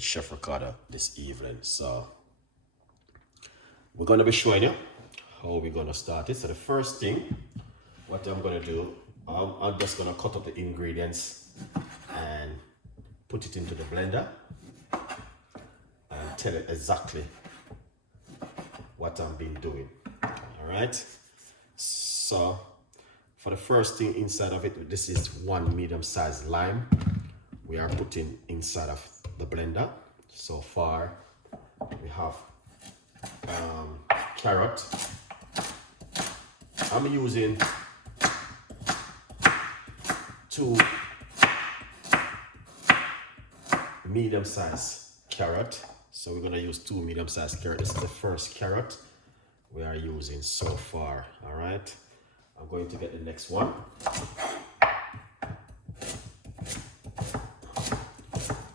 with Chef Ricardo this evening. So we're going to be showing you how we're going to start it. So the first thing, what I'm going to do, I'm just going to cut up the ingredients and put it into the blender and tell it exactly what I've been doing. All right. So for the first thing inside of it, this is 1 medium-sized lime we are putting inside of the blender. So far we have carrot. I'm using 2 medium-sized carrot. So we're gonna use 2 medium-sized carrot. This is the first carrot we are using so far. All right, I'm going to get the next one.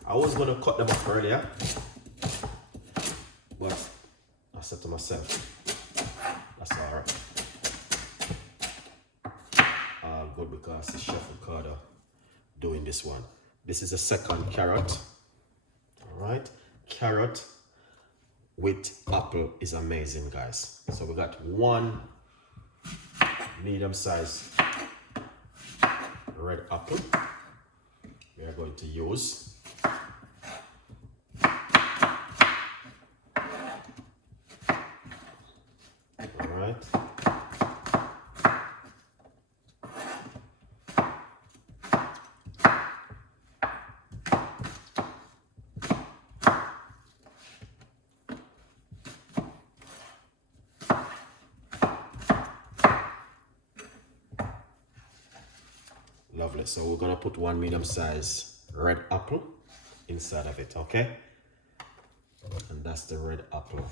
I was gonna cut them up earlier, but I said to myself, that's all right. Good, because it's Chef Ricardo doing this one. This is the second carrot. All right, carrot with apple is amazing, guys. So we got 1 medium-sized red apple we are going to use. All right. Lovely. So we're gonna put 1 medium-sized red apple inside of it, okay? And that's the red apple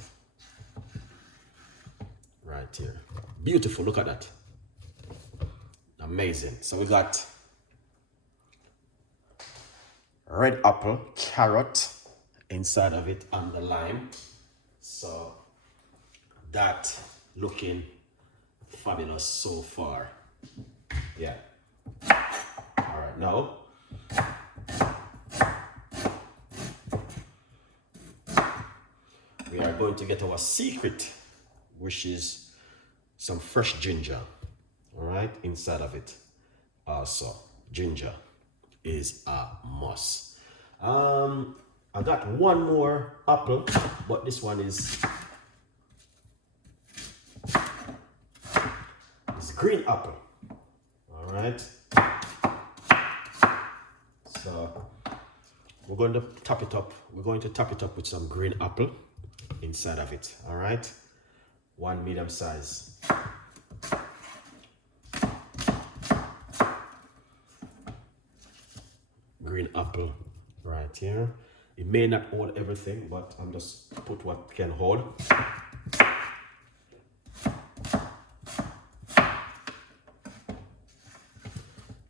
right here. Beautiful, look at that. Amazing. So we got red apple, carrot inside of it, and the lime. So that looking fabulous so far. Yeah. All right, now we are going to get our secret, which is some fresh ginger. All right, inside of it. Also, ginger is a must. I got 1 more apple, but this one is green apple. All right. So we're going to top it up. We're going to top it up with some green apple inside of it. All right. 1 medium size. Green apple right here. It may not hold everything, but I'm just put what can hold.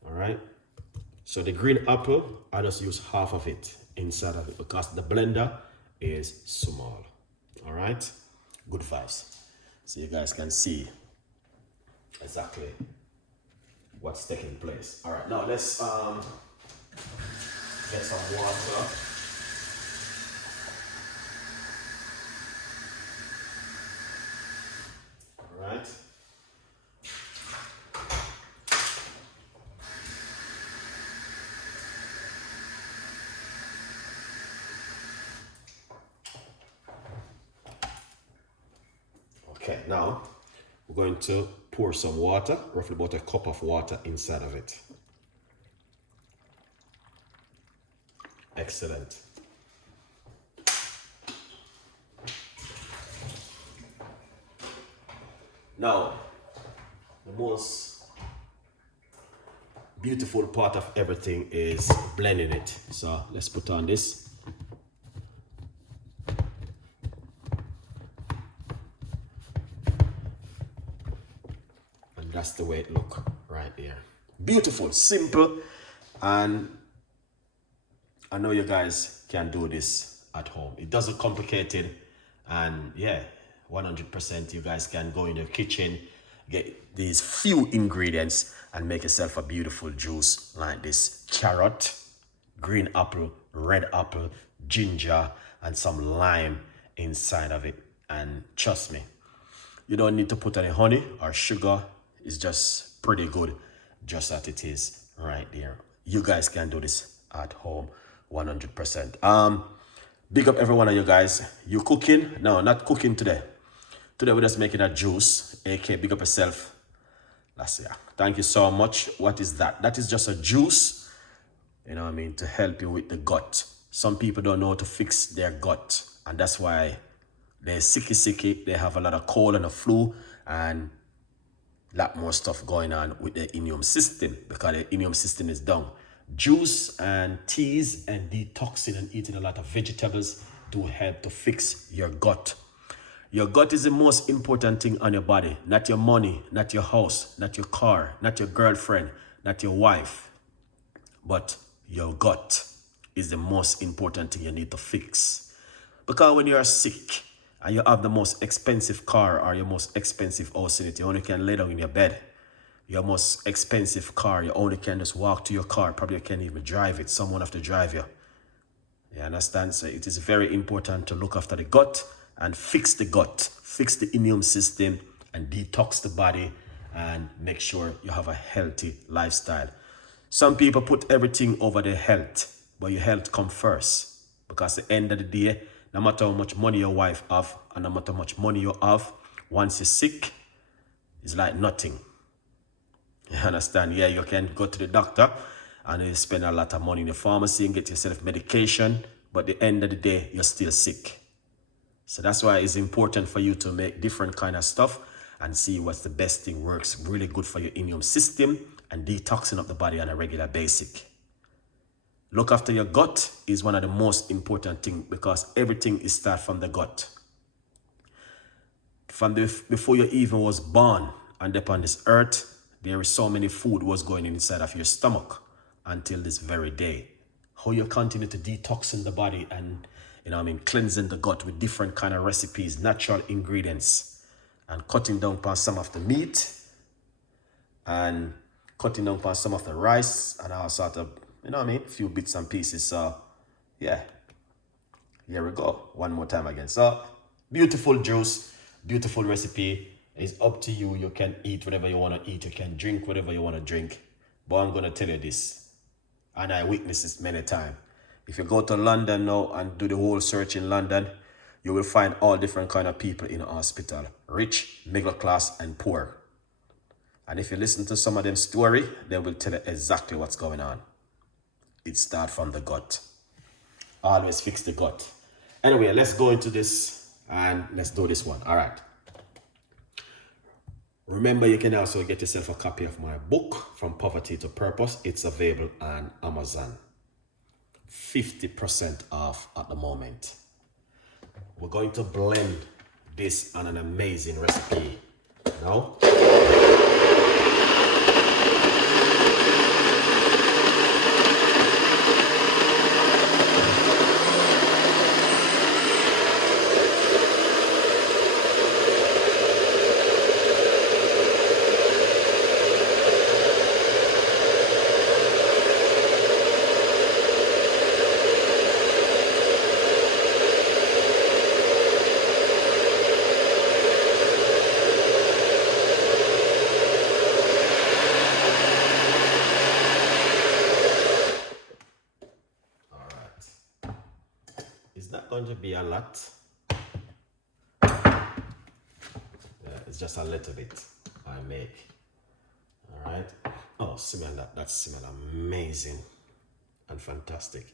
All right. So the green apple, I just use half of it inside of it because the blender is small. All right. Good vibes. So you guys can see exactly what's taking place. All right. Now let's get some water. All right. Okay, now we're going to pour some water, roughly about a cup of water inside of it. Excellent. Now, the most beautiful part of everything is blending it. So let's put on this. And that's the way it looks right there. Beautiful, simple, and I know you guys can do this at home. It doesn't complicate it, and yeah, 100% you guys can go in the kitchen, get these few ingredients and make yourself a beautiful juice like this. Carrot, green apple, red apple, ginger, and some lime inside of it. And trust me, you don't need to put any honey or sugar. It's just pretty good just as it is right there. You guys can do this at home 100%. Big up every one of you guys. You cooking? No, not cooking today. Today we're just making a juice, aka big up yourself. That's yeah. Thank you so much. What is that? That is just a juice, you know what I mean, to help you with the gut. Some people don't know how to fix their gut, and that's why they're sicky. They have a lot of cold and a flu and a lot more stuff going on with the immune system because the immune system is down. Juice and teas and detoxing and eating a lot of vegetables do help to fix your gut. Your gut is the most important thing on your body, not your money, not your house, not your car, not your girlfriend, not your wife, but your gut is the most important thing you need to fix. Because when you are sick and you have the most expensive car or your most expensive house in it, you only can lay down in your bed. Your most expensive car, you only can just walk to your car. Probably you can't even drive it. Someone have to drive you. You understand? So it is very important to look after the gut and fix the gut, fix the immune system and detox the body and make sure you have a healthy lifestyle. Some people put everything over their health, but your health comes first. Because at the end of the day, no matter how much money your wife have and no matter how much money you have, once you're sick, it's like nothing. You understand? Yeah, you can go to the doctor and you spend a lot of money in the pharmacy and get yourself medication, but at the end of the day, you're still sick. So that's why it's important for you to make different kind of stuff and see what's the best thing works really good for your immune system and detoxing up the body on a regular basis. Look after your gut is one of the most important things because everything is start from the gut. Before you even was born and upon this earth, there is so many food was going inside of your stomach until this very day. How you continue to detox in the body and cleansing the gut with different kind of recipes, natural ingredients, and cutting down on some of the meat and cutting down on some of the rice and all sort of, few bits and pieces. So yeah, here we go. One more time again. So beautiful juice, beautiful recipe. It's up to you. You can eat whatever you want to eat. You can drink whatever you want to drink. But I'm going to tell you this, and I witnessed this many times. If you go to London now and do the whole search in London, you will find all different kind of people in the hospital. Rich, middle class, and poor. And if you listen to some of them story, they will tell you exactly what's going on. It starts from the gut. Always fix the gut. Anyway, let's go into this and let's do this one. All right. Remember, you can also get yourself a copy of my book, From Poverty to Purpose. It's available on Amazon. 50% off at the moment. We're going to blend this on an amazing recipe. Now, it's not going to be a lot. Yeah, it's just a little bit I make. All right. Oh, smell that. That smells amazing and fantastic.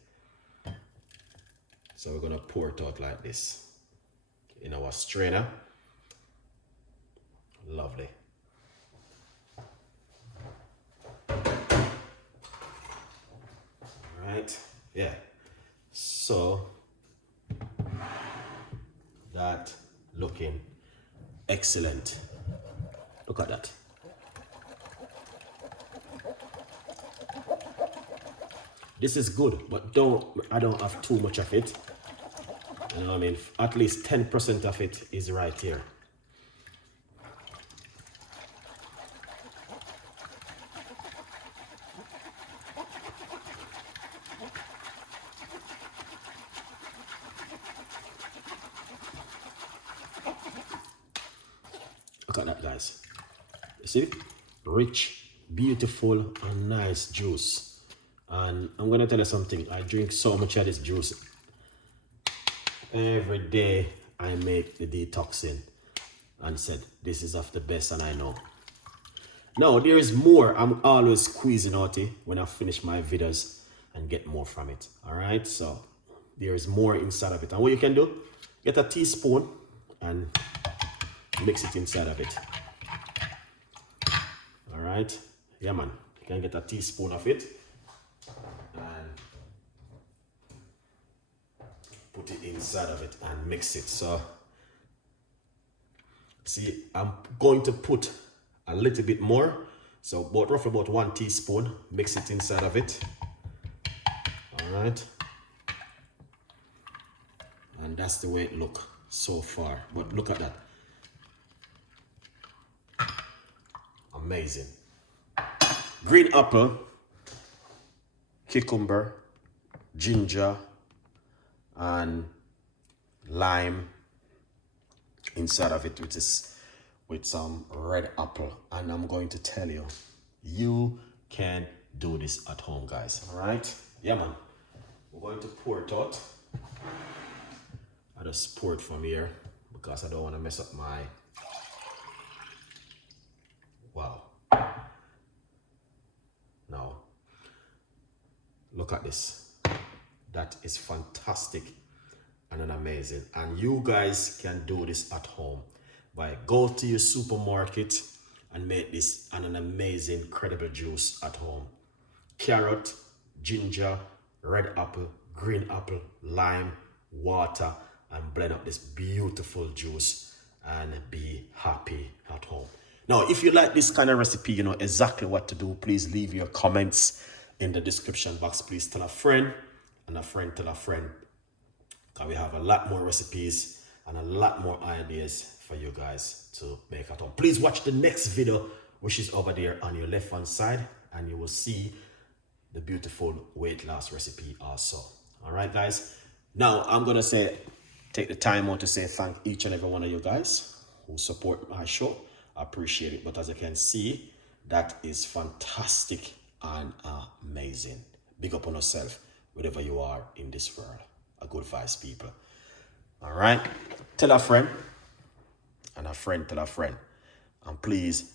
So we're going to pour it out like this in our strainer. Lovely. All right. Yeah. So that looking excellent. Look at that. This is good, but I don't have too much of it. You know what I mean? At least 10% of it is right here. Look at that, guys. You see? Rich, beautiful, and nice juice. And I'm gonna tell you something. I drink so much of this juice. Every day I make the detoxing and said this is of the best, and I know. Now there is more. I'm always squeezing out it when I finish my videos and get more from it. Alright, so there is more inside of it. And what you can do, get a teaspoon and mix it inside of it. Alright, yeah man, you can get a teaspoon of it and put it inside of it and mix it. So see, I'm going to put a little bit more, so roughly about 1 teaspoon. Mix it inside of it. All right, and that's the way it look so far. But look at that, amazing. Green apple, cucumber, ginger, and lime inside of it, which is with some red apple. And I'm going to tell you, you can do this at home, guys. All right, yeah man, we're going to pour it out. I just pour it from here because I don't want to mess up my, wow. Now look at this, that is fantastic and an amazing. And you guys can do this at home by go to your supermarket and make this an amazing, incredible juice at home. Carrot, ginger, red apple, green apple, lime, water, and blend up this beautiful juice and be happy at home. Now, if you like this kind of recipe, you know exactly what to do. Please leave your comments in the description box. Please tell a friend, and a friend tell a friend. We have a lot more recipes and a lot more ideas for you guys to make at home. Please watch the next video, which is over there on your left hand side, and you will see the beautiful weight loss recipe also. All right, guys. Now I'm gonna take the time out to say thank each and every one of you guys who support my show. I appreciate it. But as you can see, that is fantastic and amazing. Big up on yourself, wherever you are in this world. A good vibes, people. All right, tell a friend, and a friend tell a friend, and please